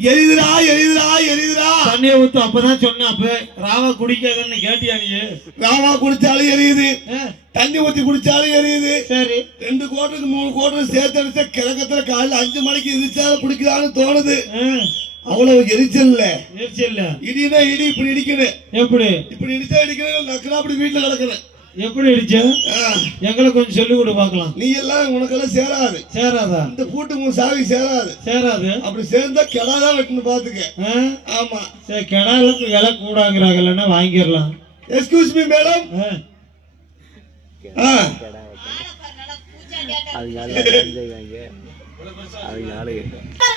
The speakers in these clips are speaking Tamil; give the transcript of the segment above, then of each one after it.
எரியுதுடா எரியுதுடா எரியுதுடா தண்ணியை ஊத்து அப்பதான் சொன்ன அப்ப ராவா குடிக்காதன்னு கேட்டியா நீ? ராவா குடிச்சாலும் எரியுது. தண்ணி ஊத்தி குடிச்சாலும் எரியுது. சரி. ரெண்டு கோட்டுக்கு மூணு கோட்டுக்கு சேர்த்து அடிச்சா கிழக்கத்துல காலைல அஞ்சு மணிக்கு எரிச்சாலும் குடிக்கலாம்னு தோணுது. அவ்வளவு எரிச்சல்ல எரிச்சல்ல இடினா இடி இப்படி இடிக்கணும் எப்படி? இப்படி இடிச்சா இடிக்கணும் நக்கனா அப்படி வீட்டுல கிடக்கணும் எப்படி அடிச்ச ஆ, எங்களுக்கு கொஞ்சம் சொல்லி கொடு பார்க்கலாம். நீ எல்லாம் உனக்கெல்லாம் சேராது. சேராதா? இந்த பூட்டு உன் சாவி சேராது. சேராது. அப்படி சேர்ந்தா கிடாதான் வெட்டணும் பாத்துக்க ஆ, ஆமா. சரி கிடாலுக்கு விலை கூடாங்கிறாங்கல்லன்னா வாங்கிடலாம். எக்ஸ்கியூஸ் மீ மேடம் ஆ,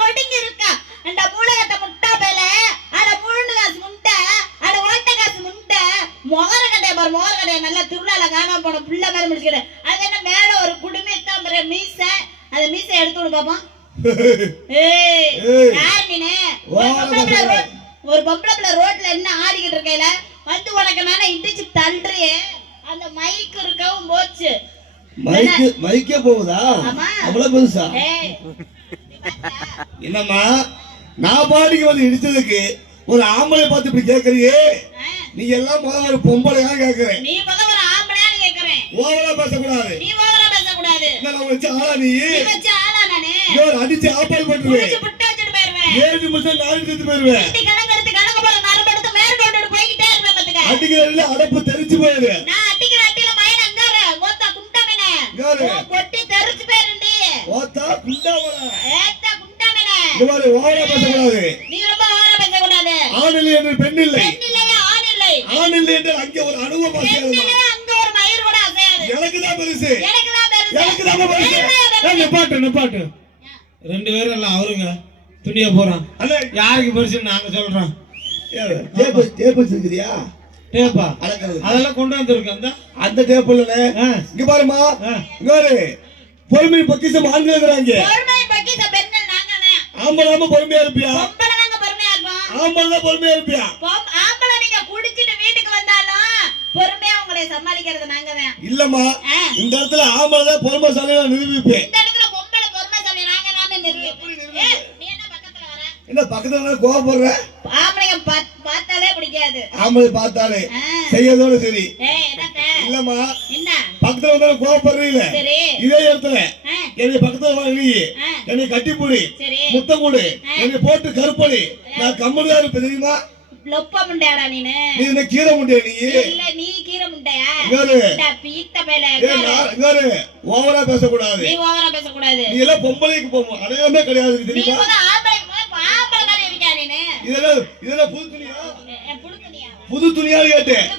ஒடுங்கி இருக்கா அந்த மூலகட்ட முட்டா பேல அட மூணு காசு முட்டை அட ஓட்ட காசு முட்டை முகர கட்டைய பாரு முகர கட்டைய நல்லா திருவிழால காணாம போன புள்ள மாதிரி முடிச்சுக்கிறேன் அது என்ன மேல ஒரு குடுமி தான் பாரு மீசை. அந்த மீசை எடுத்து விடு பாப்போம் ஏய். யார் நீனு? ஒரு பொம்பளை பிள்ளை ரோட்ல என்ன ஆடிக்கிட்டு இருக்கையில? வந்து உனக்கு நானே இடிச்சு தள்ளுறியே. அந்த மைக் இருக்கவும் போச்சு. மைக்கு மைக்கே போகுதா. அவ்வளவு பெருசா? என்னம்மா? நான் பாட்டுக்கு வந்து இடிச்சதுக்கு ஒரு ஆம்பளை பார்த்து இப்படி கேக்குறியே? ஆ, நீ எல்லாம் முதல்ல பொம்பளையா கேக்குறேன். நீ முதல்ல ஒரு ஆம்பளையான்னு கேக்குறேன். ஓவரா பேசக்கூடாது. நீ ஓவரா பேசக்கூடாது. நான் வச்சு ஆளா நீ? வச்ச ஆளா நானு? இவர் அடிச்சு ஆப்பால் பண்ணுவேன் புடிச்சு புட்டு வச்சுட்டு போயிருவேன். ஏழு நிமிஷம் நாலு செத்து போயிருவேன். நீ கணக்கு எடுத்து கணக்கு போற நரம்பு எடுத்து மேற்கொண்டு போய்கிட்டே இருப்பேன் பாத்துக்க. அடிக்கிறதுல அடப்பு தெரிச்சு போயிரு. நான் அடிக்கிற அடியில மயன் அங்கார மொத்த குண்டமனே இங்காரு. பொட்டி தெரிச்சு போயிருண்டி. ஓத்தா குண்டாவல ஏத்த குண்டமனே இந்த மாதிரி ஓவரா பேசக்கூடாது. நீ ரொம்ப ஓவரா பேசக்கூடாது. ஆண் இல்லை என்று பெண் இல்லை. பெண் இல்லை ஆண் இல்லை என்று அங்கே ஒரு அனுபவம் எனக்கு தான் பெருசு. எனக்கு தான் பெருசு. நிப்பாட்டு நிப்பாட்டு. ரெண்டு பேரும் எல்லாம் அவருங்க. துணிய போறான் யாருக்கு பெருசுன்னு நாங்க சொல்றோம். டேப் டேப் வச்சிருக்கிறியா? டேப்பா? அதெல்லாம் கொண்டு வந்திருக்கேன் அந்த? அந்த டேப் இல்லனே ஆ, இங்க பாருமா ஆ. இங்க பாரு. பொறுமை பொக்கிசம் ஆண்கள் இருக்கிறாங்க. பொறுமை பக்கிச பெண்கள் நாங்க தான் ஆம்பளை ஆம்பளை பொறுமையா இருப்பியா? ஆம்பளை பொறுமையா இருப்பியா பொம்- ஆம்பளை நீங்க குடிச்சிட்டு வீட்டுக்கு வந்தாலும் பொறுமையா நாங்க தான் இல்லம்மா. இந்த இடத்துல ஆம்பளை தான் பொறுமைசாலி நான் நிரூபிப்பேன். இந்த இடத்துல பொம்பளை நாங்க நானே நிறுவிப்போம் ஏய், நீ என்ன பக்கத்துல வர? என்ன பக்கத்துல நான் கோவப்படுற? ஆம்பளைங்க பாத்- பார்த்தாலே பிடிக்காது. ஆம்பளை பார்த்தாலே. செய்யறதோட சரி. இல்லம்மா பக்கத்துல வந்தாலும் கோவப்படுறீல? இதே இடத்துல. என்னை பக்கத்துல வா நீ. என்னை கட்டிப்புடி. சரி. முத்தம் கொடு. என்னை போட்டு கருப்படி. நான் இருப்பேன் தெரியுமா? லொப்ப முண்டையாடா நீனு? நீ என்ன கீரை முண்டியா நீ? இல்ல நீ ஓவரா பேசக்கூடாது. நீ பேசக்கூடாது. நீ எல்லாம் பொம்பளைக்கு கிடையாது தெரியுமா இதெல்லாம் இதெல்லாம் புது துணியா? புது கேட்டேன்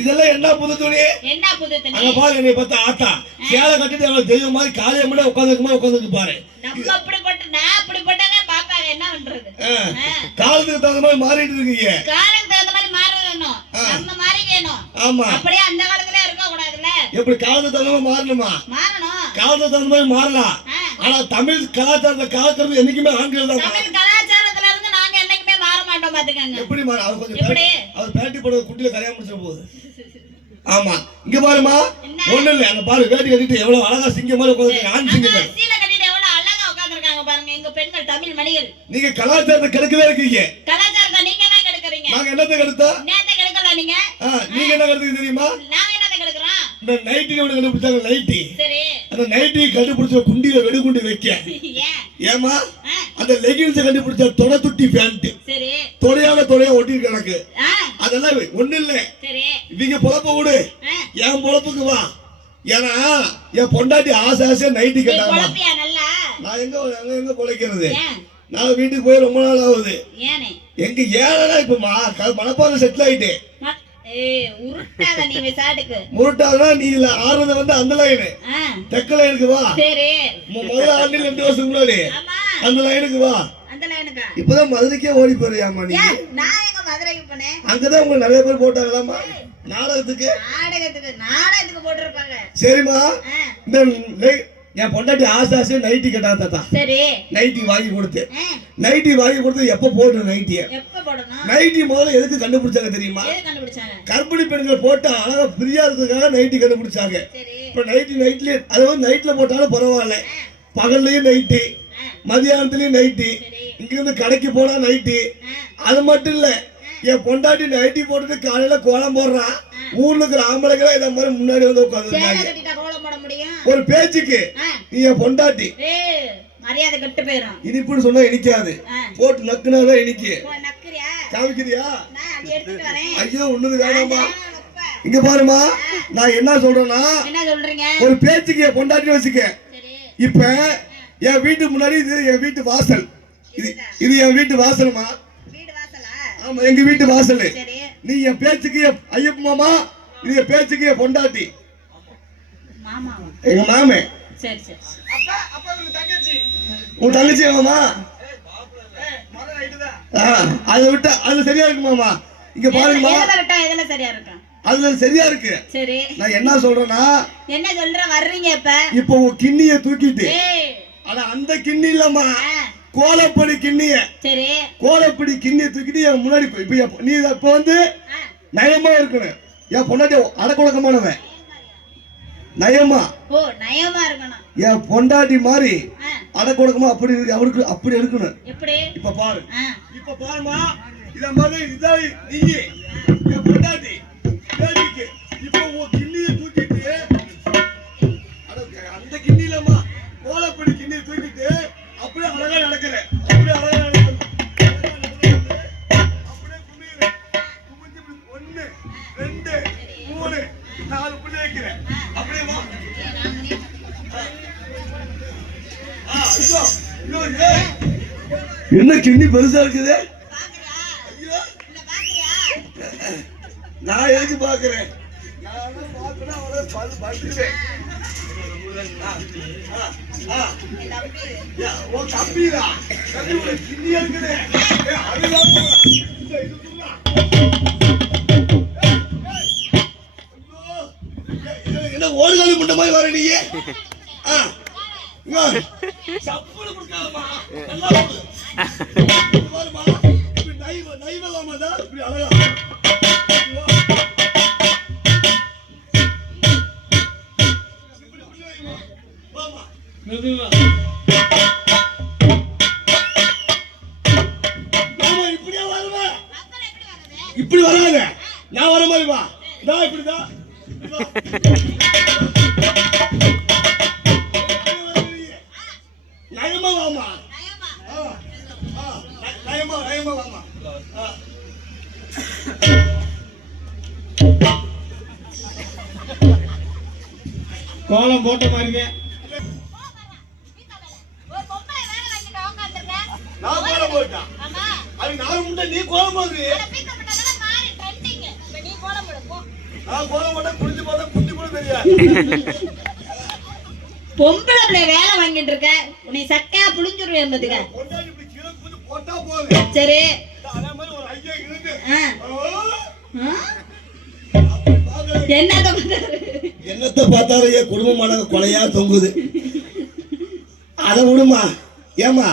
இதெல்லாம் என்ன புது துணி? என்ன புது துணி? அங்க பாரு பார்த்தா ஆத்தா. சேலை கட்டிட்டு தெய்வம் மாதிரி காலையை மட்டும் உட்காந்துருக்குமா உட்காந்துருக்கு பாரு. நம்ம அப்படிப்பட்ட நான் அப்படிப்பட்டதான் பாப்பாங்க என்ன பண்றது. காலத்துக்கு தகுந்த மாதிரி மாறிட்டு இருக்கீங்க. காலத்துக்கு தகுந்த மாதிரி மாற வேணும் நம்ம மாறி ஆமா. அப்படியே அந்த காலத்துல இருக்க கூடாதுல்ல எப்படி காலத்துக்கு தகுந்த மாறணுமா? மாறணும். காலத்துக்கு தகுந்த மாதிரி மாறலாம். ஆனா தமிழ் கலாச்சாரத்தை காக்கிறது என்னைக்குமே ஆண்கள் தான் தமிழ் கலாச்சாரத்துல இருந்து நாங்க என்னைக்குமே மாற மாட்டோம் பாத்துக்கங்க. எப்படி மாற? அவர் கொஞ்சம் அவர் பேட்டி போட குட்டியில கரையா முடிச்சிட போகுது. ஆமா. இங்க பாருமா? ஒண்ணு இல்ல. அந்த பாரு வேட்டி கட்டிட்டு எவ்வளவு அழகா சிங்கம் மாதிரி உட்காந்து ஆண் எங்க பெண்கள் தமிழ் மணிகள் நீங்க கலாச்சாரத்தை கெடுக்கவே இருக்கீங்க. கலாச்சாரத்தை நீங்க என்ன கெடுக்குறீங்க. நாங்க என்னத்தை கெடுத்தா நீங்க என்ன கெடுத்தீங்க தெரியுமா? இந்த நைட்டி ஒன்று கண்டுபிடிச்சாங்க நைட்டி அந்த நைட்டி கண்டுபிடிச்ச குண்டியில வெடிகுண்டு வைக்க. ஏமா அந்த லெகின்ஸ் கண்டுபிடிச்ச தொட துட்டி பேண்ட் சரி. தொடையான தொடையா ஒட்டி கிடக்கு. அதெல்லாம் ஒண்ணு இல்ல. இவங்க பொழப்ப விடு. என் பொழப்புக்கு வா. ஏன்னா என் பொண்டாட்டி ஆசை ஆசையா நைட்டி நல்லா? நான் எங்க எங்க பொழைக்கிறது? நான் வீட்டுக்கு போய் ரொம்ப நாள் ஆகுது. எங்க ஏன்னா இப்ப மா க- மணப்பாறை செட்டில் ஆயிட்டேன் முருட்டாதுனா நீ இல்ல வந்து அந்த லைனு தெக்க லைனுக்கு வா. சரி. மு- முதல்ல ஆண்டில் ரெண்டு வருஷம் முன்னாடி. அந்த லைனுக்கு வா. இப்பதான் மதுரைக்கே ஓடி போறியாமா நீ. அங்கதான் உங்களுக்கு நிறைய பேர் போட்டாங்களாமா நாடகத்துக்கு. நாடகத்துக்கு நாடகத்துக்கு போட்டிருப்பாங்க. சரிம்மா. இந்த என் பொண்டாட்டி ஆசை ஆசை நைட்டி கேட்டா தாத்தா. சரி. நைட்டி வாங்கி கொடுத்து. நைட்டி வாங்கி கொடுத்து எப்ப போட்டு நைட்டிய போடணும்? நைட்டி முதல்ல எதுக்கு கண்டுபிடிச்சாங்க தெரியுமா? கர்ப்பிணி பெண்கள் போட்டு அழகா ஃப்ரீயா இருக்கிறதுக்காக நைட்டி கண்டுபிடிச்சாங்க. இப்ப நைட்டி நைட்லயே அது வந்து நைட்ல போட்டாலும் பரவாயில்ல. பகல்லையும் நைட்டி மதியானத்துலயும் நைட்டி இங்கிருந்து கடைக்கு போனா நைட்டி அது மட்டும் இல்ல என் பொண்டாட்டி நைட்டி போட்டுட்டு காலையில கோலம் போடுறான் ஊர்ல இருக்கிற ஆம்பளைங்களா இத மாதிரி முன்னாடி வந்து சேலை முடியும்? ஒரு பேச்சுக்கு. நீ என் பொண்டாட்டி. மரியாதை கெட்டு போயிரும். இனிப்புன்னு சொன்னா இனிக்காது. போட்டு நக்குனாதான் இனிக்கு. காமிக்கிறியா? ஐயோ ஒண்ணுது வேணாமா. இங்க பாருமா நான் என்ன சொல்றேன்னா ஒரு பேச்சுக்கு என் பொண்டாட்டி வச்சுக்க. இப்ப என் வீட்டு முன்னாடி இது என் வீட்டு வாசல். இது இது என் வீட்டு வாசல்மா? ஆமா எங்க வீட்டு வாசல். நீ என் பேச்சுக்கு ஐயப்ப மாமா இது என் பேச்சுக்கு என் பொண்டாட்டி. எங்க மாமே? சரி சரி. உன் தங்கச்சி மாமா? ஆ, அதை விட்டா அது சரியா இருக்கு மாமா. இங்க பாருங்கம்மா எதுல விட்டா எதுல சரியா இருக்கும்? அதுல சரியா இருக்கு. சரி. நான் என்ன சொல்றேன்னா என்ன சொல்ற வர்றீங்க இப்ப? இப்போ உன் கிண்ணிய தூக்கிட்டு. ஏய். ஆனா அந்த கிண்ணி இல்லம்மா. கோலப்படி கிண்ணிய. சரி. கோலப்படி கிண்ணிய தூக்கிட்டு என் முன்னாடி போய் இப்ப என் நீ இப்போ வந்து நயமா இருக்கணும். என் பொண்டாட்டி அடக்குழக்கமானவன் நயமா? ஓ நயமா இருக்கணும். என் பொண்டாட்டி மாதிரி ஆ, அடக்குழக்கமா அப்படி இருக்கு. அவருக்கு அப்படி இருக்கணும் எப்படி? இப்ப பாரு. இப்ப பாருமா இத மாதிரி இதான் நீ என் பொண்டாட்டி நாலு புள்ளி வைக்கிற அப்படியே. என்ன கிண்ணி பெருசா இருக்குது? நான் எதுக்கு பாக்குறேன். என் தம்பி. கிண்ணியா இருக்குது. என்ன ஓடுகாலி மாதிரி வர நீ ஆ. இங்க நல்லா இப்படி நைவ- நைவலாமா தான் இப்படி அழகா. மெதுவா. கோலம் போட்ட மாதிரிங்க ஒரு பொம்பளை வேலை வாங்கிட்டு உட்கார்ந்திருக்க. நான் கோலம் போட்டேன் ஆமா. அது நான் முட்டை நீ கோலம் போடுறி ஆனா பீத்த போட்டதெல்லாம் மாறி trending. இப்ப நீ கோலம் போடு, போ. நான் கோலம் போட்டேன் குளிச்சு பார்த்தா குட்டி கூட தெரியாது. பொம்பளை பிள்ளை வேலை வாங்கிட்டு இருக்க உன்னை சக்கையா புளிஞ்சுருவேன் பாத்துக்க. போட்டா சரி. அதே என்னத்தை பார்த்தாலும் என் குடும்பமானது கொலையா தொங்குது. அதை விடுமா? ஏமா